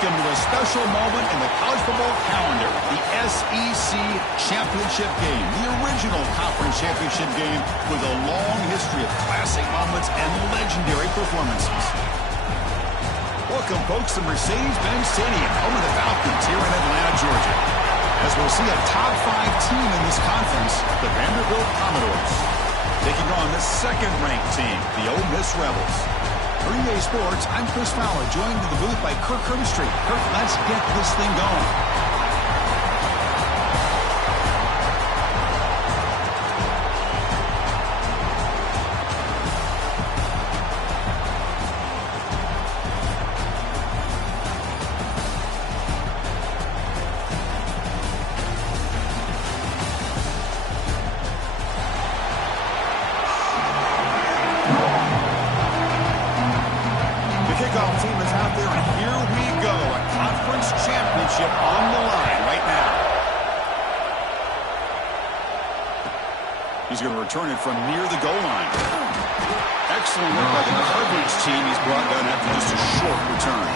welcome to a special moment in the college football calendar, the SEC Championship game, the original conference championship game with a long history of classic moments and legendary performances. Welcome, folks, to Mercedes-Benz Stadium, home of the Falcons here in Atlanta, Georgia. As we'll see a top 5 team in this conference, the Vanderbilt Commodores, taking on the second-ranked team, the Ole Miss Rebels. For EA Sports, I'm Chris Fowler, joined in the booth by Kirk Herbstreit. Kirk, let's get this thing going. Kickoff team is out there, and here we go. A conference championship on the line right now. He's going to return it from near the goal line. Excellent work by the coverage team. He's brought down after just a short return.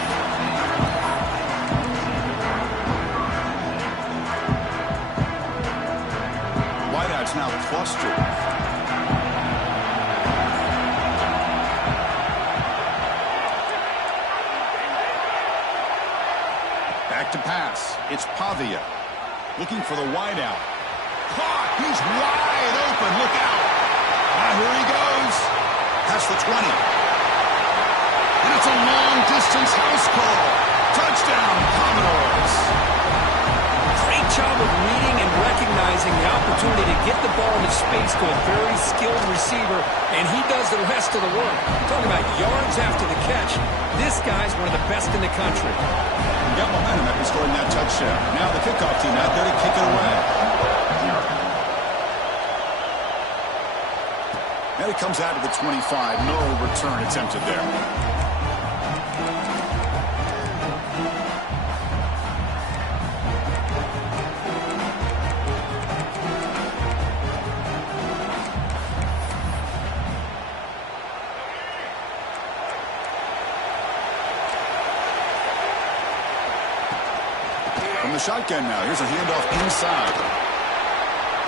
Wideouts now clustered. Back to pass. It's Pavia. Looking for the wideout. Caught! He's wide open. Look out. Now here he goes. Past the 20. And it's a long-distance house call. Touchdown, Commodores. Great job of reading and recognizing the opportunity to get the ball into space to a very skilled receiver, and he does the rest of the work. Talking about yards after the catch, this guy's one of the best in the country. Got momentum after scoring that touchdown. Now the kickoff team out there to kick it away. And it comes out to the 25. No return attempted there. From the shotgun now, here's a handoff inside.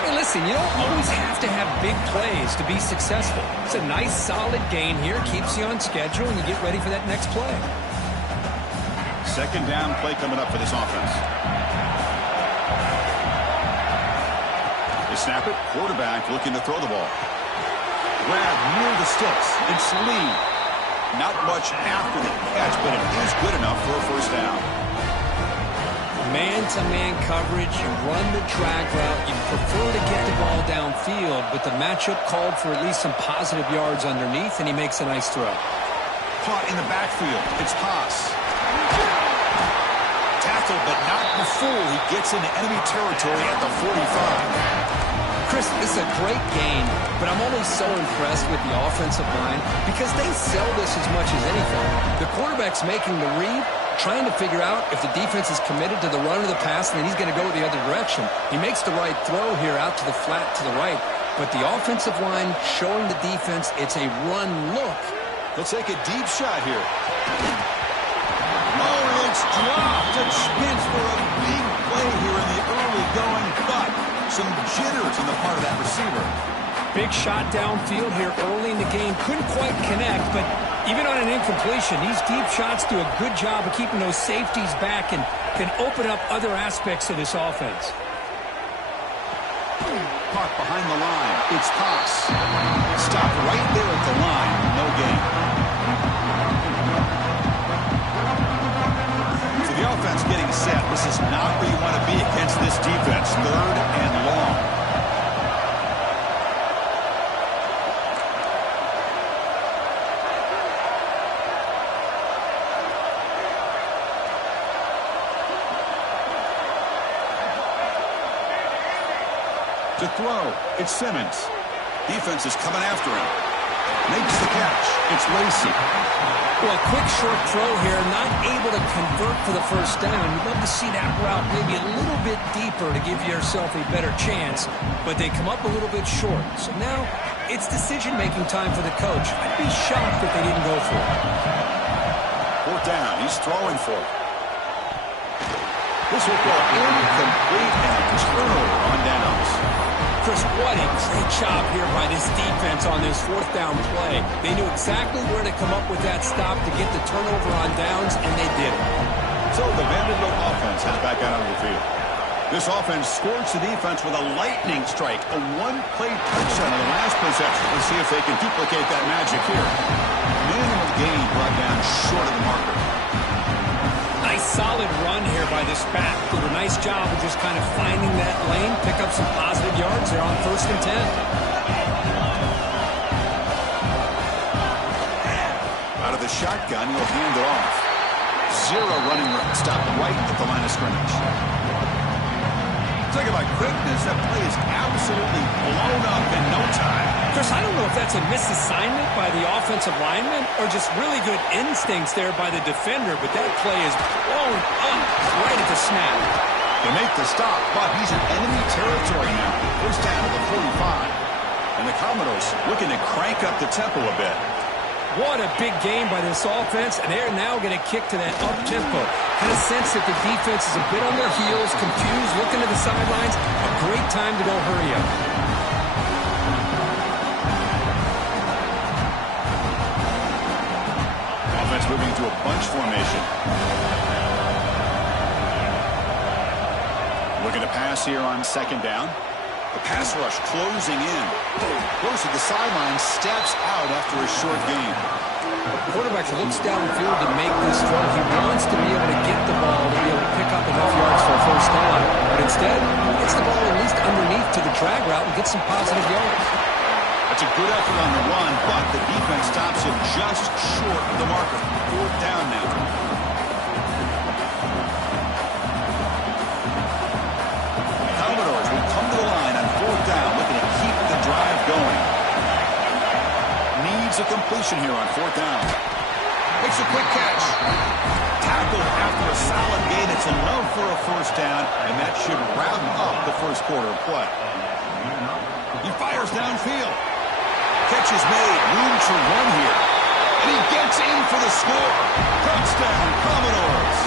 Hey, listen, you don't always have to have big plays to be successful. It's a nice, solid gain here. Keeps you on schedule, and you get ready for that next play. Second down play coming up for this offense. They snap it. Quarterback looking to throw the ball. Grab near the sticks. It's Lee. Not much after the catch, but it is good enough for a first down. Man-to-man coverage, you run the drag route, you prefer to get the ball downfield, but the matchup called for at least some positive yards underneath, and he makes a nice throw. Caught in the backfield. It's Haas. Tackled, but not before he gets into enemy territory at the 45. Chris, this is a great game, but I'm always so impressed with the offensive line because they sell this as much as anything. The quarterback's making the read, trying to figure out if the defense is committed to the run or the pass, and then he's going to go the other direction. He makes the right throw here out to the flat to the right, but the offensive line showing the defense it's a run look. He'll take a deep shot here. Oh, it's dropped. A chance for a big play here in the early going, but some jitters on the part of that receiver. Big shot downfield here early in the game. Couldn't quite connect, but even on an incompletion, these deep shots do a good job of keeping those safeties back and can open up other aspects of this offense. Caught behind the line. It's Haas. Stopped right there at the line. No gain. So the offense getting set. This is not where you want to be against this defense. Third and long. To throw, it's Simmons. Defense is coming after him. Makes the catch. It's Lacey. Well, quick short throw here, not able to convert for the first down. You'd love to see that route maybe a little bit deeper to give yourself a better chance, but they come up a little bit short. So now it's decision-making time for the coach. I'd be shocked if they didn't go for it. Fourth down. He's throwing for it. This will go incomplete and a turnover on downs. Chris, what a great job here by this defense on this fourth down play. They knew exactly where to come up with that stop to get the turnover on downs, and they did it. So the Vanderbilt offense heads back out on the field. This offense scorched the defense with a lightning strike, a one-play touchdown in the last possession. Let's see if they can duplicate that magic here. Minimal gain brought down short of the marker. Nice solid run here by this back. Did a nice job of just kind of finding that lane, pick up some positive yards there on 1st and 10. Out of the shotgun, he'll hand it off. Zero running room. Stopped right at the line of scrimmage. Talk about quickness. That play is absolutely blown up in no time. Chris, I don't know if that's a misassignment by the offensive lineman or just really good instincts there by the defender, but that play is blown up right at the snap. They make the stop, but he's in enemy territory now. First down at the 45. And the Commodores looking to crank up the tempo a bit. What a big game by this offense, and they're now going to kick to that up-tempo. Kind of sense that the defense is a bit on their heels, confused, looking to the sidelines. A great time to go hurry up. Offense moving to a bunch formation. Looking to pass here on 2nd down. The pass rush closing in. Goes to the sideline, steps out after a short gain. The quarterback looks downfield to make this throw. He wants to be able to get the ball to be able to pick up enough yards for a 1st down. But instead, he gets the ball at least underneath to the drag route and gets some positive yards. That's a good effort on the run, but the defense stops him just short of the marker. 4th down now. Commodores will come to the line on 4th down, looking to keep the drive going. Needs a completion here on 4th down. Makes a quick catch. Tackled after a solid gain. It's enough for a 1st down, and that should wrap up the 1st quarter of play. He fires downfield. Catch is made. Room to run here. And he gets in for the score. Touchdown, Commodores.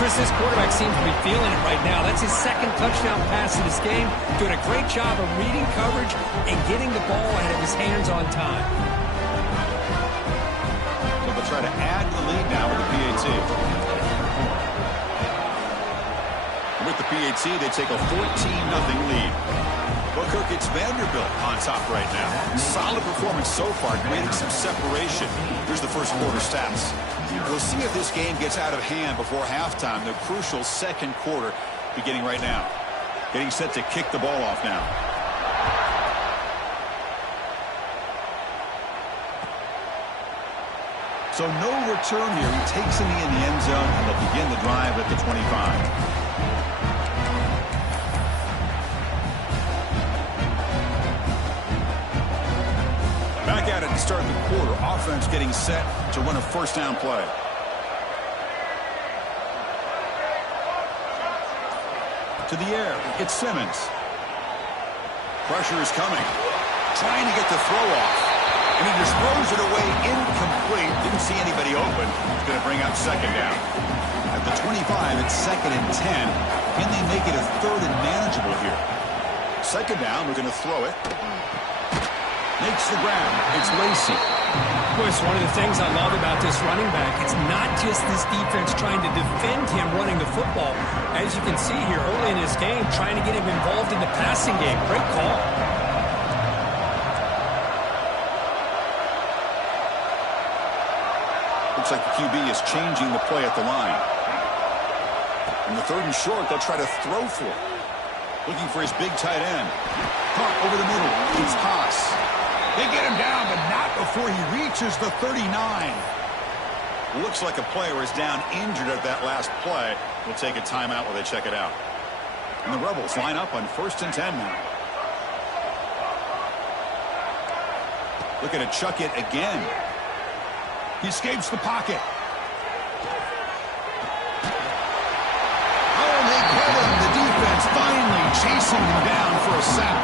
Chris, this quarterback seems to be feeling it right now. That's his 2nd touchdown pass in this game. Doing a great job of reading coverage and getting the ball out of his hands on time. So they'll try to add the lead now with the PAT. With the PAT, they take a 14-0 lead. Well, Kirk, it's Vanderbilt on top right now. Solid performance so far, creating some separation. Here's the 1st quarter stats. We'll see if this game gets out of hand before halftime. The crucial 2nd quarter beginning right now. Getting set to kick the ball off now. So no return here. He takes it in the end zone, and they'll begin the drive at the 25. Back at it to start the quarter. Offense getting set to run a 1st down play. To the air. It's Simmons. Pressure is coming. Trying to get the throw off. And he just throws it away incomplete. Didn't see anybody open. It's going to bring up 2nd down. At the 25, it's 2nd and 10. Can they make it a 3rd and manageable here? 2nd down, we're going to throw it. Makes the grab. It's Lacey. Boy, it's one of the things I love about this running back. It's not just this defense trying to defend him running the football. As you can see here early in this game, trying to get him involved in the passing game. Great call. Looks like the QB is changing the play at the line. In the 3rd and short, they'll try to throw for it. Looking for his big tight end. Punt over the middle. It's Haas. They get him down, but not before he reaches the 39. Looks like a player is down injured at that last play. We'll take a timeout while they check it out. And the Rebels line up on 1st and 10 now. Looking to chuck it again. He escapes the pocket. Oh, they get him. The defense finally chasing him down for a sack.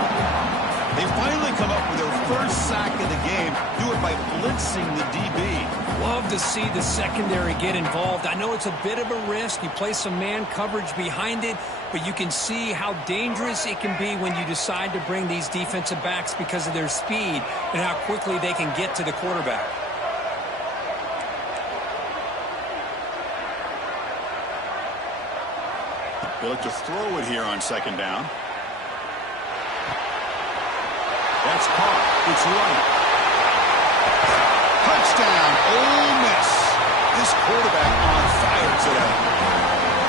They finally come up with their first sack of the game. Do it by blitzing the DB. Love to see the secondary get involved. I know it's a bit of a risk. You play some man coverage behind it, but you can see how dangerous it can be when you decide to bring these defensive backs because of their speed and how quickly they can get to the quarterback. They look to throw it here on second down. That's caught. It's right. Touchdown, Ole Miss. This quarterback on fire today.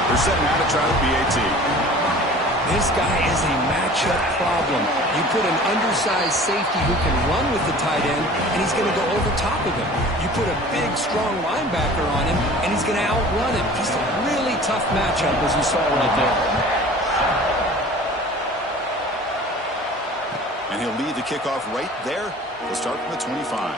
They're setting out to try the PAT. This guy is a matchup problem. You put an undersized safety who can run with the tight end, and he's going to go over top of him. You put a big, strong linebacker on him, and he's going to outrun him. Just a really tough matchup, as you saw right there. And he'll lead the kickoff right there. He'll start from the 25.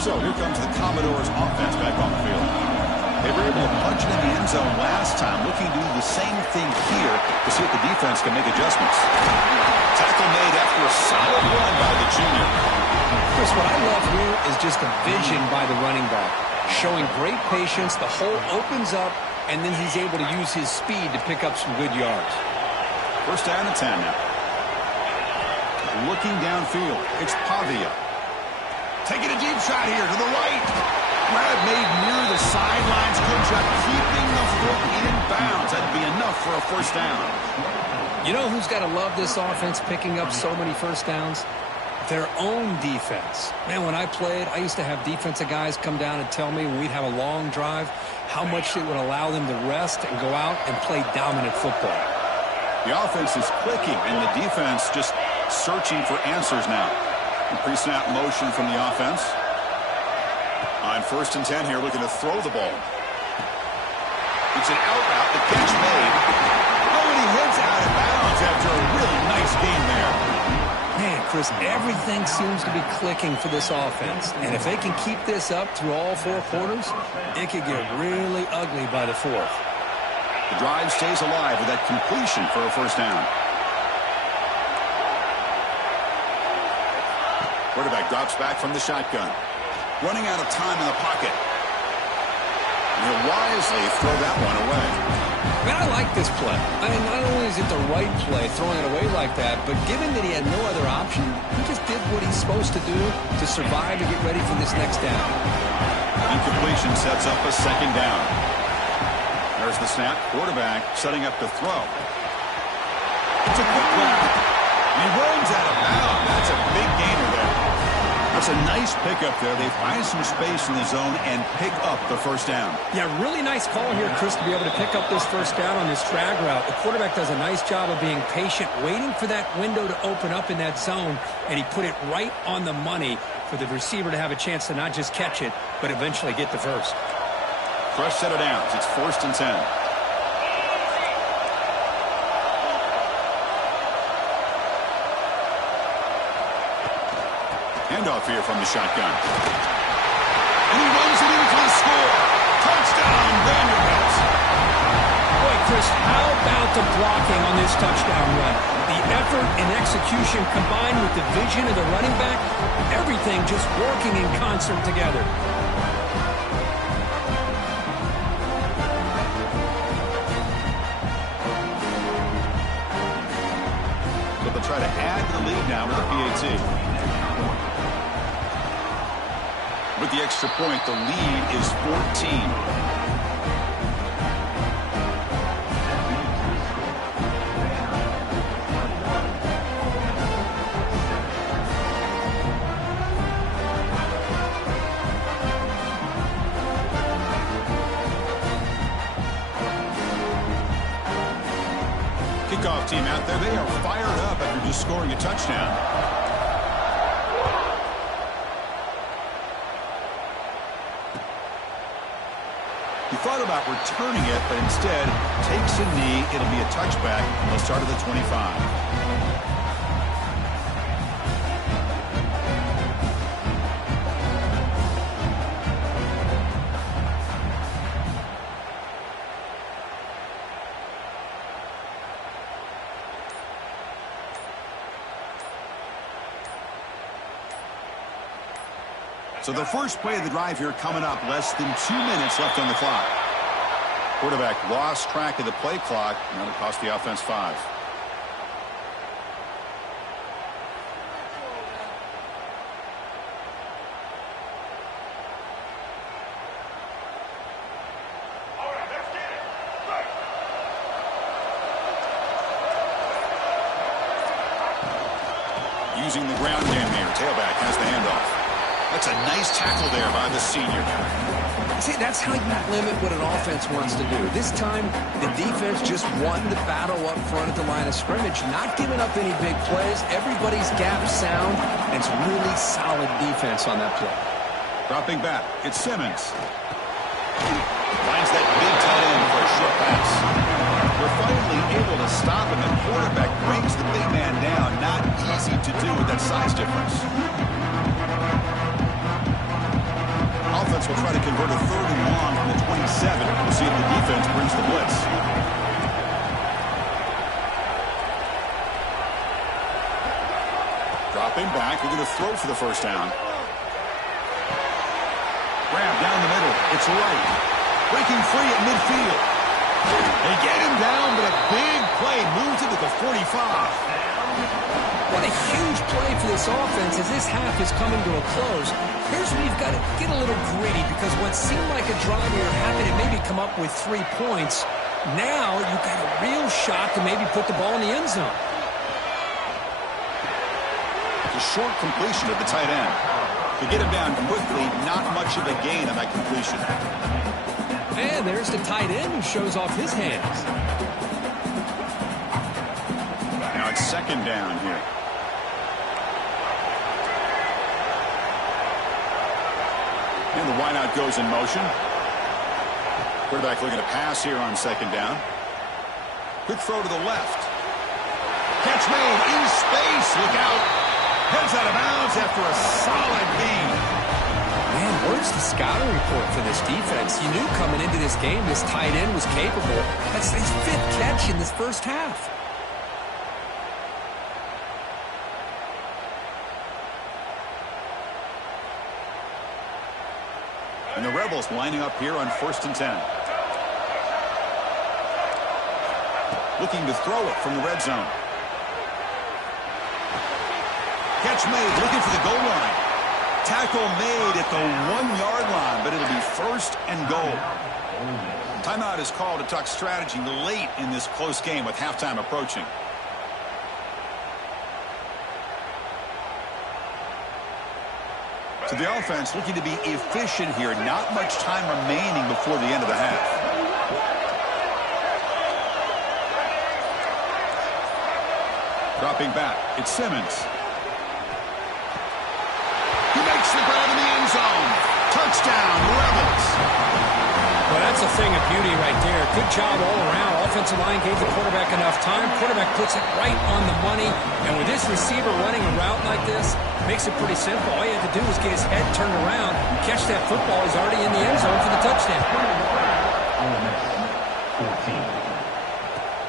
So here comes the Commodores offense back on the field. They were able to punch it in the end zone last time, looking to do the same thing here to see if the defense can make adjustments. Tackle made after a solid run by the junior. Chris, what I love here is just the vision by the running back. Showing great patience, the hole opens up, and then he's able to use his speed to pick up some good yards. First down and 10 now. Looking downfield, it's Pavia. Taking a deep shot here to the right. Grab made near the sidelines. Good job keeping the foot in bounds. That'd be enough for a first down. You know who's got to love this offense picking up so many first downs? Their own defense. Man, when I played, I used to have defensive guys come down and tell me when we'd have a long drive how much it would allow them to rest and go out and play dominant football. The offense is clicking, and the defense just searching for answers now. Pre-snap motion from the offense. On first and 10 here, looking to throw the ball. It's an out route. The catch made. Oh, and he heads out of bounds after a really nice game there. Man, Chris, everything seems to be clicking for this offense. And if they can keep this up through all four quarters, it could get really ugly by the fourth. The drive stays alive with that completion for a first down. Quarterback drops back from the shotgun. Running out of time in the pocket. And he'll wisely throw that one away. Man, I like this play. I mean, not only is it the right play, throwing it away like that, but given that he had no other option, he just did what he's supposed to do to survive and get ready for this next down. Incompletion sets up a second down. There's the snap. Quarterback setting up to throw. It's a quick grab. And he runs out of bounds. That's a big gainer there. That's a nice pickup there. They find some space in the zone and pick up the first down. Yeah, really nice call here, Chris, to be able to pick up this first down on this drag route. The quarterback does a nice job of being patient, waiting for that window to open up in that zone, and he put it right on the money for the receiver to have a chance to not just catch it, but eventually get the first. Fresh set of downs. It's first and 10. Handoff here from the shotgun. And he runs it in for the score. Touchdown, Vanderbilt. Boy, Chris, how about the blocking on this touchdown run? The effort and execution combined with the vision of the running back, everything just working in concert together. So they'll try to add to the lead now with the PAT. With the extra point, the lead is 14. Kickoff team out there, they are fired up after just scoring a touchdown. He thought about returning it, but instead takes a knee. It'll be a touchback. They'll start at the 25. So the first play of the drive here coming up, less than 2 minutes left on the clock. Quarterback lost track of the play clock, and that'll cost the offense 5. Using the ground game here. Tailback has the handoff. That's a nice tackle there by the senior. See, that's how you limit what an offense wants to do. This time, the defense just won the battle up front at the line of scrimmage, not giving up any big plays. Everybody's gap sound, and it's really solid defense on that play. Dropping back, it's Simmons. Finds that big tight end for a short pass. We're finally able to stop him. The quarterback brings the big man down. Not easy to do with that size difference. Offense will try to convert a 3rd and long from the 27. We'll see if the defense brings the blitz. Dropping back. We're going to throw for the first down. Grab down the middle. It's right. Breaking free at midfield. They get him down, but a big play moves it to the 45. What a huge play for this offense as this half is coming to a close. Here's where you've got to get a little gritty because what seemed like a drive where you're happy to maybe come up with 3 points, now you've got a real shot to maybe put the ball in the end zone. It's a short completion of the tight end. To get him down quickly, not much of a gain on that completion. And there's the tight end who shows off his hands. Now it's 2nd down here. And the wideout goes in motion. Quarterback looking to pass here on 2nd down. Quick throw to the left. Catch made in space. Look out. Heads out of bounds after a solid gain. Man, where's the scouting report for this defense? You knew coming into this game this tight end was capable. That's his 5th catch in this first half. And the Rebels lining up here on 1st and 10. Looking to throw it from the red zone. Catch made, looking for the goal line. Tackle made at the 1-yard line, but it'll be 1st and goal. Timeout is called to talk strategy late in this close game with halftime approaching. So the offense looking to be efficient here. Not much time remaining before the end of the half. Dropping back, it's Simmons. He makes the grab in the end zone. Touchdown, Rebels. Well, that's a thing of beauty right there. Good job all around. Offensive line gave the quarterback enough time. Quarterback puts it right on the money. And with this receiver running a route like this, makes it pretty simple. All you have to do is get his head turned around, catch that football. He's already in the end zone for the touchdown.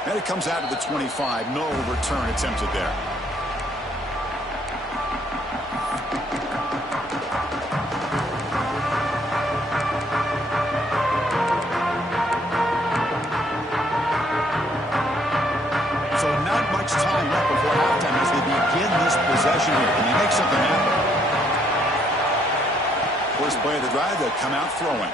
And it comes out of the 25. No return attempted there. Time left before halftime as they begin this possession here. Can they make something happen? First play of the drive, they'll come out throwing.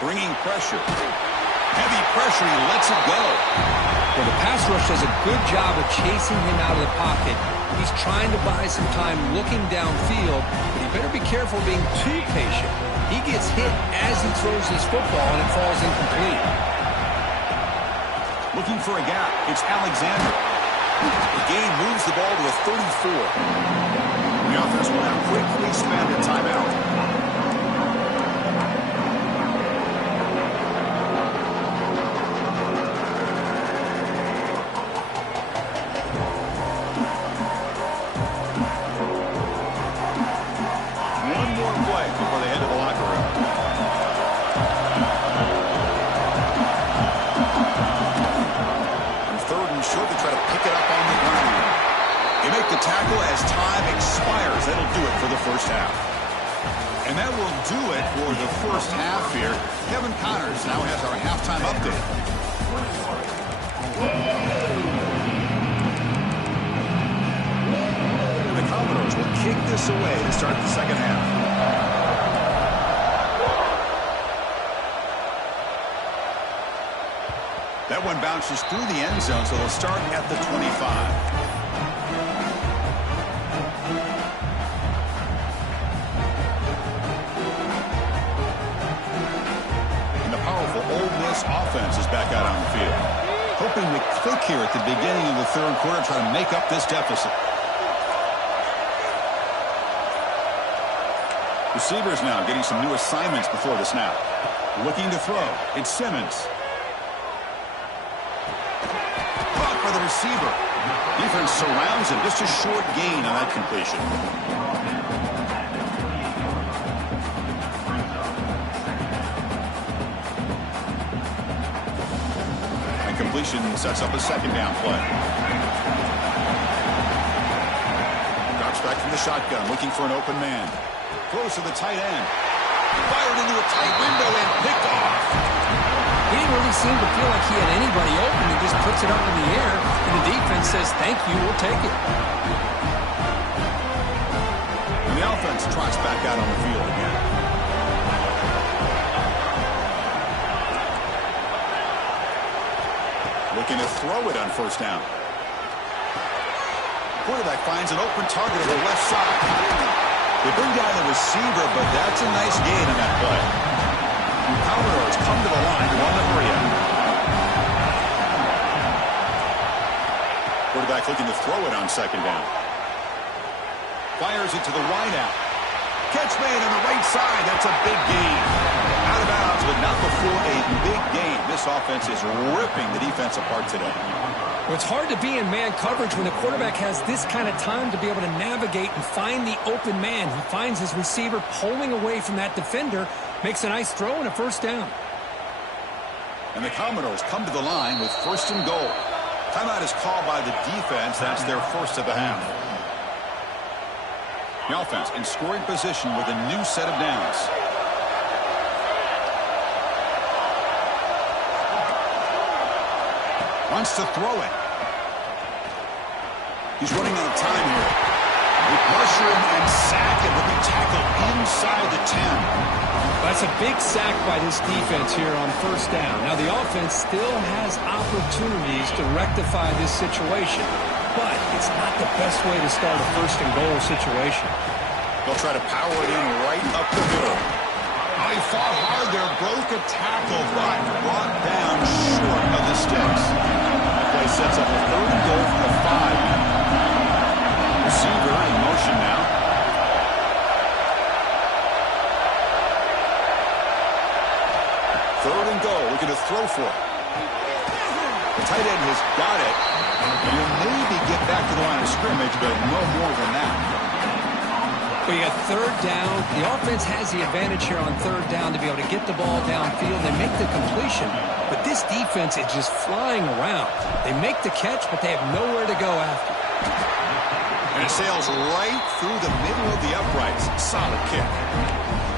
Bringing pressure. Heavy pressure, he lets it go. Well, the pass rush does a good job of chasing him out of the pocket. He's trying to buy some time looking downfield, but he better be careful being too patient. He gets hit as he throws his football, and it falls incomplete. Looking for a gap. It's Alexander. The game moves the ball to a 34. The offense will now quickly spend a timeout. One more play before they head to the locker room. On 3rd and short, they try to pick it up on the ground. They make the tackle as time expires. That'll do it for the first half. And that will do it for the first half here. Kevin Connors now has our halftime update. And the Commodores will kick this away to start the second half. That one bounces through the end zone, so they'll start at the 25. Old Miss offense is back out on the field, hoping to click here at the beginning of the third quarter, try to make up this deficit. Receivers now getting some new assignments before the snap. Looking to throw. It's Simmons. Caught by the receiver. Defense surrounds him. Just a short gain on that completion. Completion sets up a second down play. Drops back from the shotgun, looking for an open man. Close to the tight end. Fired into a tight window and picked off. He didn't really seem to feel like he had anybody open. He just puts it up in the air, and the defense says, thank you, we'll take it. And the offense trots back out on the field again. Looking to throw it on first down. Quarterback finds an open target on the left side. They bring down the receiver, but that's a nice gain on that play. The Commodores come to the line to run the hurry up. Quarterback looking to throw it on second down. Fires it to the wideout. Catch made on the right side. That's a big gain. Out of bounds, but not before a big gain. This offense is ripping the defense apart today. Well, it's hard to be in man coverage when the quarterback has this kind of time to be able to navigate and find the open man. He finds his receiver pulling away from that defender, makes a nice throw and a first down. And the Commodores come to the line with first and goal. Timeout is called by the defense. That's their first of the half. The offense in scoring position with a new set of downs. Wants to throw it. He's running out of time here. They pressure him and sack him. He'll be tackled inside the 10. That's a big sack by this defense here on first down. Now the offense still has opportunities to rectify this situation, but it's not the best way to start a first and goal situation. They'll try to power it in right up the middle. Oh, he fought hard there, broke a tackle, but brought down short of the sticks. That play sets up a third and goal from the 5. Receiver in motion now. Third and goal, looking to throw for it. The tight end has got it. You'll maybe get back to the line of scrimmage, but no more than that. Well, you got third down. The offense has the advantage here on third down to be able to get the ball downfield and make the completion. But this defense is just flying around. They make the catch, but they have nowhere to go after. And it sails right through the middle of the uprights. Solid kick.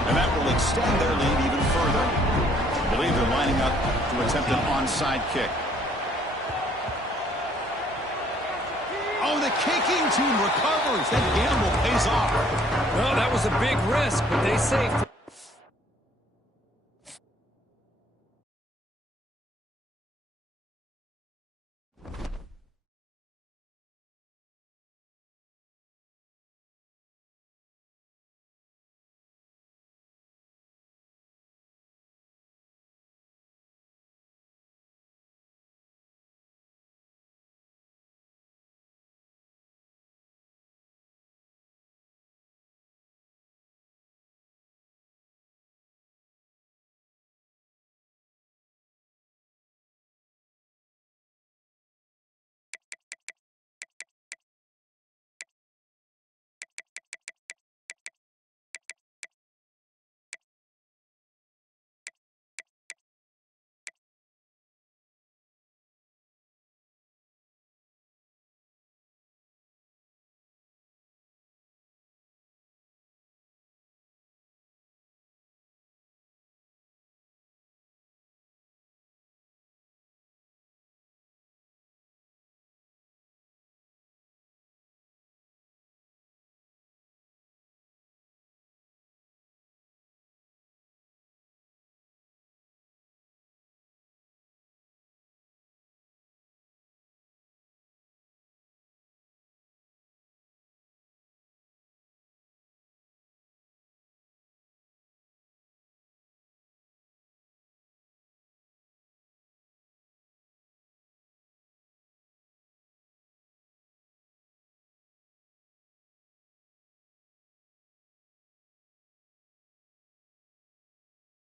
And that will extend their lead even further. I believe they're lining up to attempt an onside kick. Oh, the kicking team recovers. That gamble pays off. Well, that was a big risk, but they saved.